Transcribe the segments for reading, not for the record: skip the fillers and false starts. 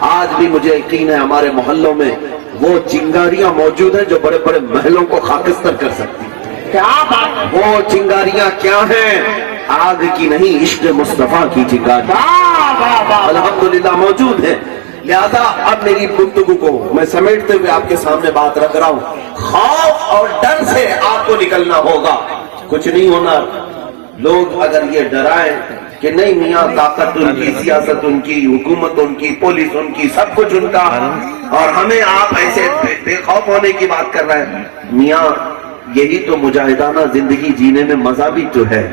آج بھی مجھے یقین ہے ہمارے محلوں میں وہ چنگاریاں موجود ہیں جو بڑے بڑے محلوں کو خاکستر کر سکتی ہیں۔ کیا بات ہے؟ وہ چنگاریاں کیا ہیں؟ آگ کی نہیں، عشق مصطفیٰ کی چنگاریاں واہ واہ واہ، الحمدللہ موجود ہے۔ لہذا اب میری گفتگو کو میں سمیٹتے ہوئے آپ کے سامنے بات رکھ رہا ہوں، خوف اور ڈر سے آپ کو نکلنا ہوگا، کچھ نہیں ہونا۔ لوگ اگر یہ ڈرائیں کہ نہیں میاں طاقت ان کی، سیاست ان کی، حکومت ان کی، پولیس ان کی، سب کچھ ان کا، اور ہمیں آپ ایسے بے خوف ہونے کی بات کر رہے ہیں، میاں یہی تو مجاہدانہ زندگی جینے میں مزہ بھی تو ہے۔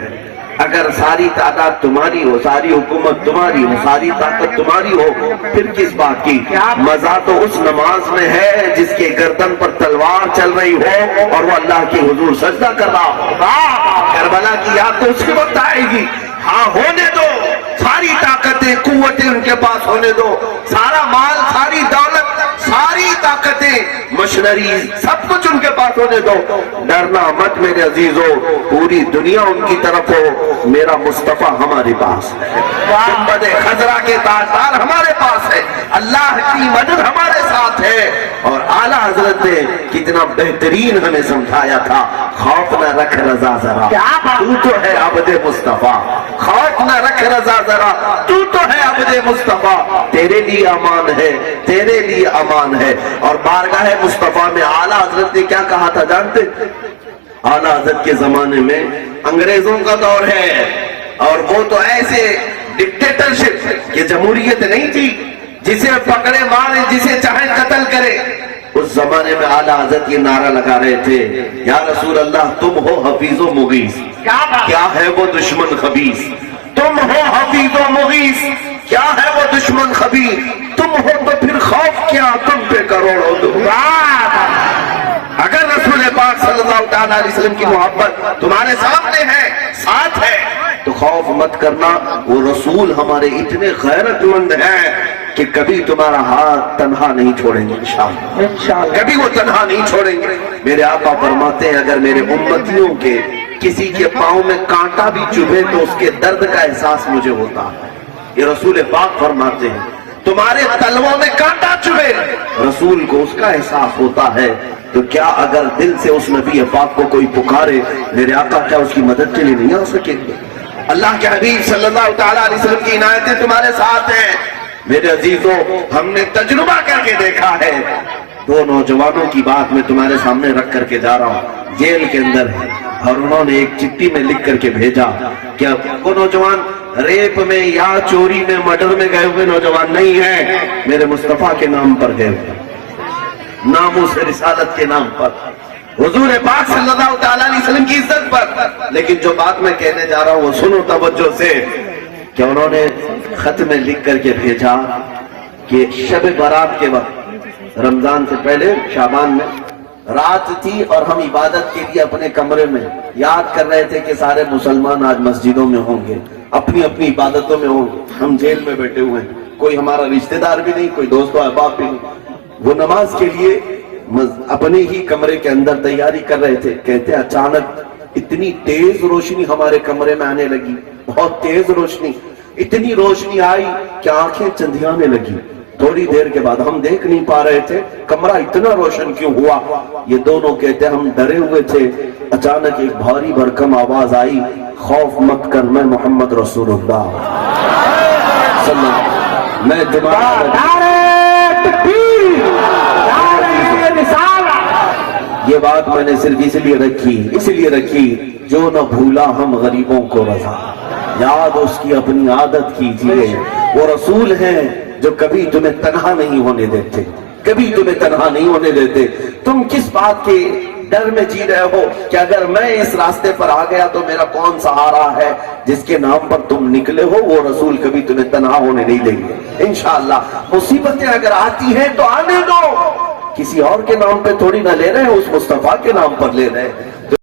اگر ساری تعداد تمہاری ہو، ساری حکومت تمہاری ہو، ساری طاقت تمہاری ہو، پھر کس بات کی؟ مزہ تو اس نماز میں ہے جس کے گردن پر تلوار چل رہی ہو اور وہ اللہ کے حضور سجدہ کر رہا ہو۔ کربلا کی یاد تو اس کے وقت آئے گی۔ ہاں ہونے دو، ساری طاقتیں قوتیں ان کے پاس ہونے دو، سارا مال، ساری دولت، ساری طاقتیں، مشنری، سب کچھ ان کے پاس ہونے دو، ڈرنا مت میرے عزیزو، پوری دنیا ان کی طرف ہو، میرا مصطفیٰ ہمارے پاس ہے، گنبد خضرا کے تاجدار ہمارے پاس ہے، اللہ کی مدد ہمارے ساتھ ہے۔ اور اعلیٰ حضرت نے کتنا بہترین ہمیں سمجھایا تھا، خوف نہ رکھ رضا ذرا، تو تو ہے عبد مصطفیٰ، خوف نہ رکھ رضا ذرا، تو تو ہے عبد مصطفیٰ، تیرے لیے امان ہے، تیرے لیے امان ہے۔ اور بارگاہ مصطفیٰ میں اعلیٰ حضرت نے کیا کہا تھا جانتے؟ اعلیٰ حضرت کے زمانے میں انگریزوں کا دور ہے، اور وہ تو ایسے ڈکٹیٹرشپ کہ جمہوریت نہیں تھی، جسے پکڑے مارے، جسے چاہے قتل کرے۔ اس زمانے میں اعلیٰ حضرت یہ نعرہ لگا رہے تھے، یا رسول اللہ تم ہو حفیظ و مغیث، کیا ہے وہ دشمن خبیث، تم ہو حفیظ و مغیث، کیا ہے وہ دشمن خبیث، تم ہو تو پھر خوف کیا، تم پہ کروڑوں دعا۔ اگر رسول پاک صلی اللہ تعالیٰ علیہ وسلم کی محبت تمہارے سامنے ہے، ساتھ ہے، تو خوف مت کرنا، وہ رسول ہمارے اتنے غیرت مند ہیں کہ کبھی تمہارا ہاتھ تنہا نہیں چھوڑیں گے انشاءاللہ، کبھی وہ تنہا نہیں چھوڑیں گے۔ میرے آقا فرماتے ہیں اگر میرے امتیوں کے کسی کے پاؤں میں کانٹا بھی چبھے تو اس کے درد کا احساس مجھے ہوتا ہے، یہ رسول پاک فرماتے ہیں، تمہارے تلووں میں کانٹا چبھے رسول کو اس کا احساس ہوتا ہے، تو کیا اگر دل سے اس نبی پاک کو کوئی پکارے، میرے آقا کیا اس کی مدد کے لیے نہیں آ سکیں گے؟ اللہ کے حبیب صلی اللہ تعالیٰ علیہ وسلم کی عنایتیں تمہارے ساتھ ہیں۔ میرے عزیزوں ہم نے تجربہ کر کے دیکھا ہے، دو نوجوانوں کی بات میں تمہارے سامنے رکھ کر کے جا رہا ہوں، جیل کے اندر ہے، اور انہوں نے ایک چٹھی میں لکھ کر کے بھیجا کہ وہ نوجوان ریپ میں یا چوری میں مرڈر میں گئے ہوئے نوجوان نہیں ہیں، میرے مصطفیٰ کے نام پر گئے ہوئے، ناموس رسالت کے نام پر، حضور پاک صلی اللہ تعالیٰ علیہ وسلم کی عزت پر۔ لیکن جو بات میں کہنے جا رہا ہوں وہ سنو توجہ سے، کہ انہوں نے خط میں لکھ کر کے بھیجا کہ شب برات کے وقت، رمضان سے پہلے شعبان میں رات تھی اور ہم عبادت کے لیے اپنے کمرے میں یاد کر رہے تھے کہ سارے مسلمان آج مسجدوں میں ہوں گے، اپنی اپنی عبادتوں میں ہوں گے، ہم جیل میں بیٹھے ہوئے ہیں، کوئی ہمارا رشتہ دار بھی نہیں، کوئی دوست و احباب بھی نہیں، وہ نماز کے لیے اپنے ہی کمرے کے اندر تیاری کر رہے تھے، کہتے اچانک اتنی تیز روشنی ہمارے کمرے میں آنے لگی، بہت تیز روشنی، اتنی روشنی آئی کہ آنکھیں چندھیانے لگی، تھوڑی دیر کے بعد ہم دیکھ نہیں پا رہے تھے کمرہ اتنا روشن کیوں ہوا۔ یہ دونوں کہتے ہم ڈرے ہوئے تھے، اچانک ایک بھاری بھرکم آواز آئی، خوف مت کر میں محمد رسول اللہ صلی اللہ علیہ وسلم، میں تمہارا۔ یہ بات میں نے صرف اس لیے رکھی جو نہ بھولا ہم غریبوں کو رضا، یاد اس کی اپنی عادت کیجئے، وہ رسول ہیں جو کبھی تمہیں تنہا نہیں ہونے دیتے، کبھی تمہیں تنہا نہیں ہونے دیتے۔ تم کس بات کے ڈر میں جی رہے ہو کہ اگر میں اس راستے پر آ گیا تو میرا کون سہارا ہے؟ جس کے نام پر تم نکلے ہو وہ رسول کبھی تمہیں تنہا ہونے نہیں دیں گے انشاءاللہ۔ مصیبتیں اگر آتی ہیں تو آنے دو، کسی اور کے نام پہ تھوڑی نہ لے رہے ہیں، اس مصطفیٰ کے نام پر لے رہے ہیں۔